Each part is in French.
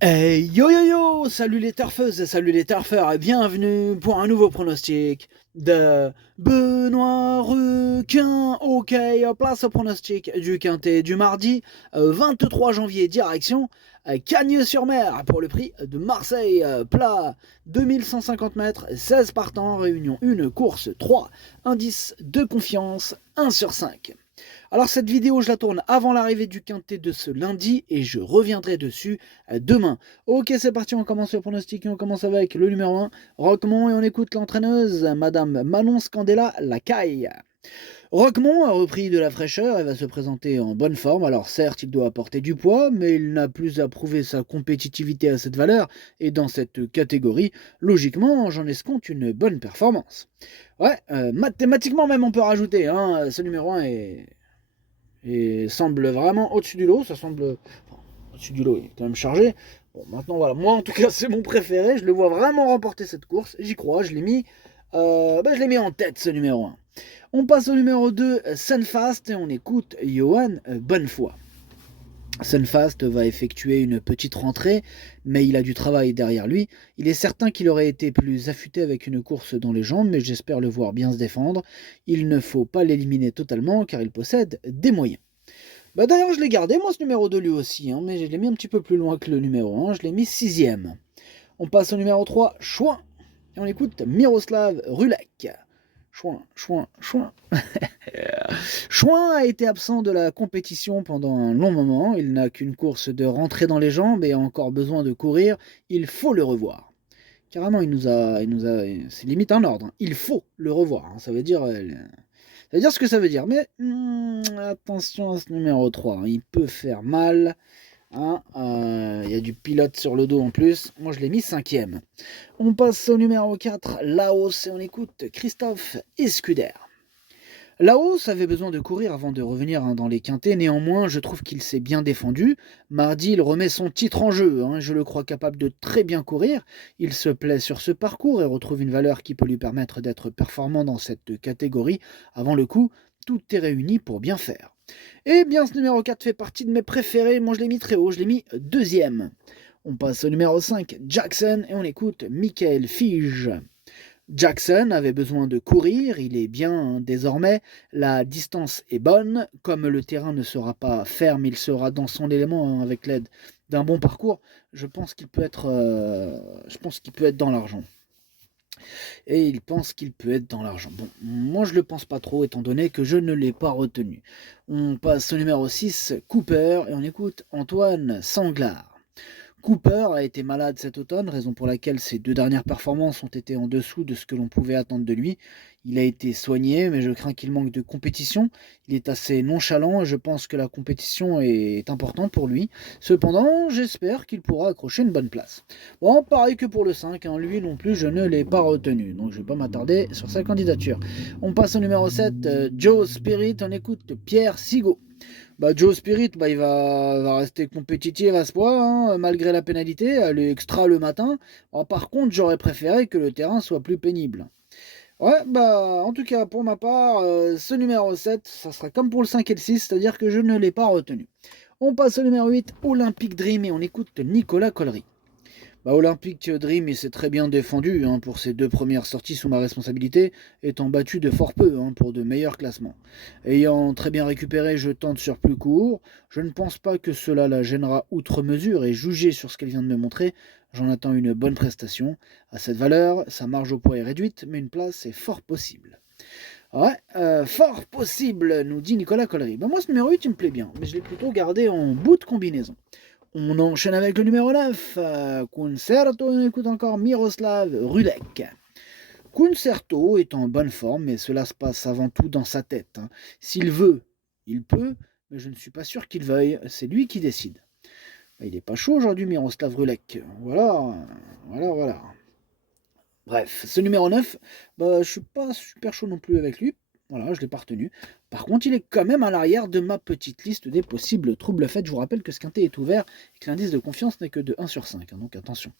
Hey yo yo yo, salut les turfeuses et salut les turfeurs et bienvenue pour un nouveau pronostic de Benoît Requin. Ok, place au pronostic du quintet du mardi 23 janvier, direction Cagnes-sur-Mer pour le prix de Marseille, plat 2150 mètres, 16 partants, réunion 1, course 3, indice de confiance 1 sur 5. Alors cette vidéo, je la tourne avant l'arrivée du quintet de ce lundi et je reviendrai dessus demain. Ok, c'est parti, on commence le pronostic et on commence avec le numéro 1, Roquemont, et on écoute l'entraîneuse, Madame Manon Scandella Lacaille. Roquemont a repris de la fraîcheur et va se présenter en bonne forme. Alors certes, il doit apporter du poids, mais il n'a plus à prouver sa compétitivité à cette valeur, et dans cette catégorie, logiquement, j'en escompte une bonne performance. Ouais, mathématiquement même on peut rajouter, hein, ce numéro 1 et semble vraiment au-dessus du lot. Ça semble. Enfin, au-dessus du lot, il est quand même chargé. Bon, maintenant, voilà. Moi, en tout cas, c'est mon préféré. Je le vois vraiment remporter cette course. J'y crois. Je l'ai mis en tête, ce numéro 1. On passe au numéro 2, Sunfast, et on écoute Johan Bonnefoy. Sunfast va effectuer une petite rentrée, mais il a du travail derrière lui. Il est certain qu'il aurait été plus affûté avec une course dans les jambes, mais j'espère le voir bien se défendre. Il ne faut pas l'éliminer totalement, car il possède des moyens. Bah d'ailleurs, je l'ai gardé, moi, ce numéro 2 lui aussi, hein, mais je l'ai mis un petit peu plus loin que le numéro 1, je l'ai mis sixième. On passe au numéro 3, Chouin, et on écoute Miroslav Rulek. Chouin, Chouin, Chouin. Chouin a été absent de la compétition pendant un long moment, il n'a qu'une course de rentrée dans les jambes et a encore besoin de courir, il faut le revoir. Carrément, c'est limite un ordre, hein. Il faut le revoir, hein. Ça veut dire ce que ça veut dire, mais attention à ce numéro 3, hein. Il peut faire mal, hein. Il y a du pilote sur le dos en plus, moi je l'ai mis cinquième. On passe au numéro 4, Laos, et on écoute Christophe Escuder. Laos avait besoin de courir avant de revenir, hein, dans les quintets. Néanmoins, je trouve qu'il s'est bien défendu. Mardi, il remet son titre en jeu, hein. Je le crois capable de très bien courir. Il se plaît sur ce parcours et retrouve une valeur qui peut lui permettre d'être performant dans cette catégorie. Avant le coup, tout est réuni pour bien faire. Eh bien, ce numéro 4 fait partie de mes préférés. Moi, je l'ai mis très haut. Je l'ai mis deuxième. On passe au numéro 5, Jackson, et on écoute Michael Fige. Jackson avait besoin de courir, il est bien, hein, désormais, la distance est bonne, comme le terrain ne sera pas ferme, il sera dans son élément, hein, avec l'aide d'un bon parcours, je pense qu'il peut être dans l'argent. Et il pense qu'il peut être dans l'argent. Bon, moi je le pense pas trop, étant donné que je ne l'ai pas retenu. On passe au numéro 6, Cooper, et on écoute Antoine Sanglard. Cooper a été malade cet automne, raison pour laquelle ses deux dernières performances ont été en dessous de ce que l'on pouvait attendre de lui. Il a été soigné, mais je crains qu'il manque de compétition. Il est assez nonchalant et je pense que la compétition est importante pour lui. Cependant, j'espère qu'il pourra accrocher une bonne place. Bon, pareil que pour le 5, hein, lui non plus je ne l'ai pas retenu, donc je ne vais pas m'attarder sur sa candidature. On passe au numéro 7, Joe Spirit, on écoute Pierre Sigaud. Bah, Joe Spirit, bah, va rester compétitif à ce point, hein, malgré la pénalité. Elle est extra le matin. Bon, par contre, j'aurais préféré que le terrain soit plus pénible. Ouais, bah, en tout cas, pour ma part, ce numéro 7, ça sera comme pour le 5 et le 6, c'est-à-dire que je ne l'ai pas retenu. On passe au numéro 8, Olympic Dream, et on écoute Nicolas Collery. Bah, Olympic Dream, il s'est très bien défendu, hein, pour ses deux premières sorties sous ma responsabilité, étant battu de fort peu, hein, pour de meilleurs classements. Ayant très bien récupéré, je tente sur plus court. Je ne pense pas que cela la gênera outre mesure et jugé sur ce qu'elle vient de me montrer, j'en attends une bonne prestation. À cette valeur, sa marge au poids est réduite, mais une place est fort possible. Ouais, fort possible, nous dit Nicolas Collery. Bah moi, ce numéro 8, il me plaît bien, mais je l'ai plutôt gardé en bout de combinaison. On enchaîne avec le numéro 9, Concerto, et on écoute encore Miroslav Rulek. Concerto est en bonne forme, mais cela se passe avant tout dans sa tête, hein. S'il veut, il peut, mais je ne suis pas sûr qu'il veuille, c'est lui qui décide. Il n'est pas chaud aujourd'hui, Miroslav Rulek. Voilà, voilà, voilà. Bref, ce numéro 9, bah, je suis pas super chaud non plus avec lui. Voilà, je ne l'ai pas retenu. Par contre, il est quand même à l'arrière de ma petite liste des possibles troubles faits. Je vous rappelle que ce quintet est ouvert et que l'indice de confiance n'est que de 1 sur 5, hein, donc attention.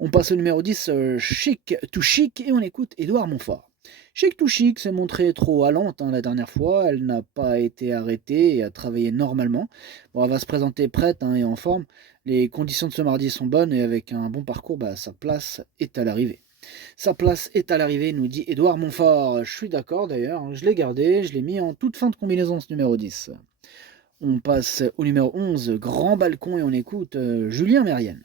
On passe au numéro 10, Chic to Chic, et on écoute Édouard Montfort. Chic to Chic s'est montrée trop allante la dernière fois, elle n'a pas été arrêtée et a travaillé normalement. Bon, elle va se présenter prête et en forme. Les conditions de ce mardi sont bonnes et avec un bon parcours, sa place est à l'arrivée. Sa place est à l'arrivée, nous dit Édouard Montfort. Je suis d'accord d'ailleurs, je l'ai gardé, je l'ai mis en toute fin de combinaison ce numéro 10. On passe au numéro 11, Grand Balcon, et on écoute Julien Mérienne.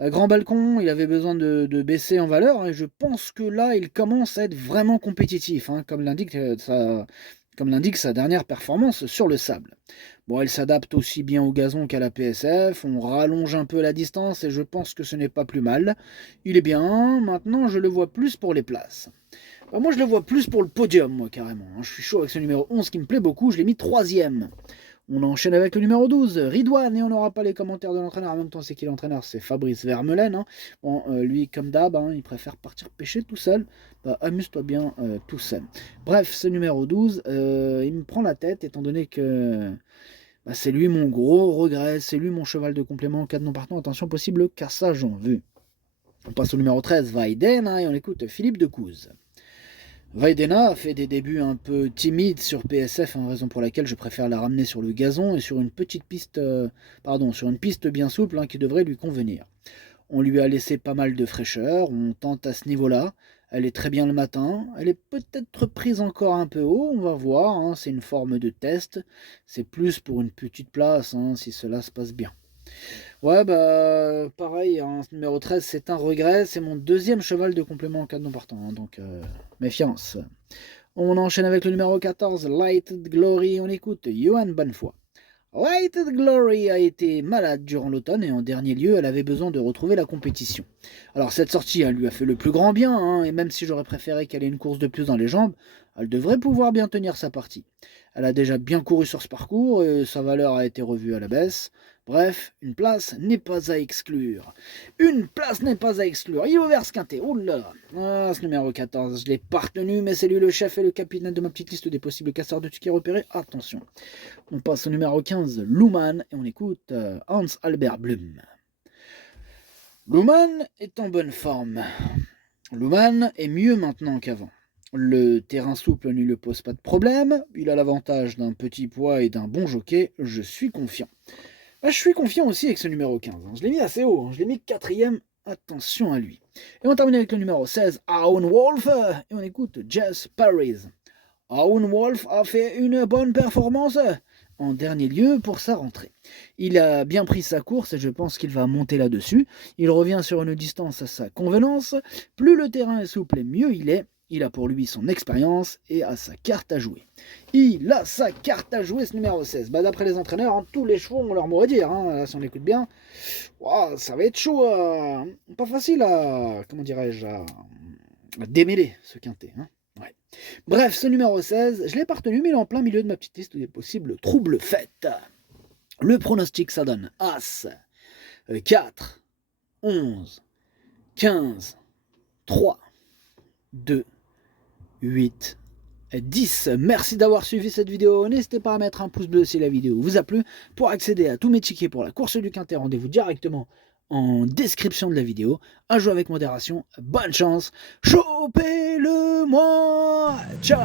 Grand Balcon, il avait besoin de baisser en valeur, et je pense que là, il commence à être vraiment compétitif, comme l'indique sa dernière performance sur le sable. Bon, elle s'adapte aussi bien au gazon qu'à la PSF, on rallonge un peu la distance, et je pense que ce n'est pas plus mal. Il est bien, maintenant je le vois plus pour les places. Moi, je le vois plus pour le podium, moi, carrément. Je suis chaud avec ce numéro 11 qui me plaît beaucoup, je l'ai mis 3ème. On enchaîne avec le numéro 12, Ridouane, et on n'aura pas les commentaires de l'entraîneur. En même temps, c'est qui l'entraîneur? C'est Fabrice Vermeulen. Bon, lui, comme d'hab, il préfère partir pêcher tout seul. Amuse-toi bien tout seul. Bref, ce numéro 12, il me prend la tête, étant donné que c'est lui mon gros regret, c'est lui mon cheval de complément en cas de non partant. Attention, possible cassage en vue. On passe au numéro 13, Vaiden, et on écoute Philippe Decouze. Vaidena a fait des débuts un peu timides sur PSF, raison pour laquelle je préfère la ramener sur le gazon et sur une petite piste, sur une piste bien souple qui devrait lui convenir. On lui a laissé pas mal de fraîcheur, on tente à ce niveau-là. Elle est très bien le matin, elle est peut-être prise encore un peu haut, on va voir, c'est une forme de test. C'est plus pour une petite place, si cela se passe bien. Ouais, pareil, ce numéro 13, c'est un regret. C'est mon 2e cheval de complément en cas de non partant. Donc, méfiance. On enchaîne avec le numéro 14, Lighted Glory. On écoute Johan Bonnefoy. Lighted Glory a été malade durant l'automne et en dernier lieu, elle avait besoin de retrouver la compétition. Alors, cette sortie, elle lui a fait le plus grand bien. Et même si j'aurais préféré qu'elle ait une course de plus dans les jambes, elle devrait pouvoir bien tenir sa partie. Elle a déjà bien couru sur ce parcours et sa valeur a été revue à la baisse. Bref, une place n'est pas à exclure. Une place n'est pas à exclure. Il est ouvert ce quintet. Oula. Ce numéro 14, je l'ai pas retenu, mais c'est lui le chef et le capitaine de ma petite liste des possibles casseurs de tickets repérés. Attention. On passe au numéro 15, Luhmann, et on écoute Hans Albert Blum. Luhmann est en bonne forme. Luhmann est mieux maintenant qu'avant. Le terrain souple ne lui pose pas de problème. Il a l'avantage d'un petit poids et d'un bon jockey. Je suis confiant. Je suis confiant aussi avec ce numéro 15. Je l'ai mis assez haut. Je l'ai mis 4ème. Attention à lui. Et on termine avec le numéro 16, Aoun Wolf. Et on écoute Jess Paris. Aoun Wolf a fait une bonne performance en dernier lieu pour sa rentrée. Il a bien pris sa course et je pense qu'il va monter là-dessus. Il revient sur une distance à sa convenance. Plus le terrain est souple, mieux il est. Il a pour lui son expérience et a sa carte à jouer. Il a sa carte à jouer, ce numéro 16. D'après les entraîneurs, tous les chevaux ont leur mot à dire. Si on écoute bien, ça va être chaud. Pas facile à démêler ce quintet. Ouais. Bref, ce numéro 16, je l'ai pas retenu, mais il est en plein milieu de ma petite liste des possibles troubles faits. Le pronostic, ça donne As, 4, 11, 15, 3, 2, 8, 10. Merci d'avoir suivi cette vidéo. N'hésitez pas à mettre un pouce bleu si la vidéo vous a plu. Pour accéder à tous mes tickets pour la course du quintet, rendez-vous directement en description de la vidéo. À jouer avec modération. Bonne chance. Chopez-le moi. Ciao.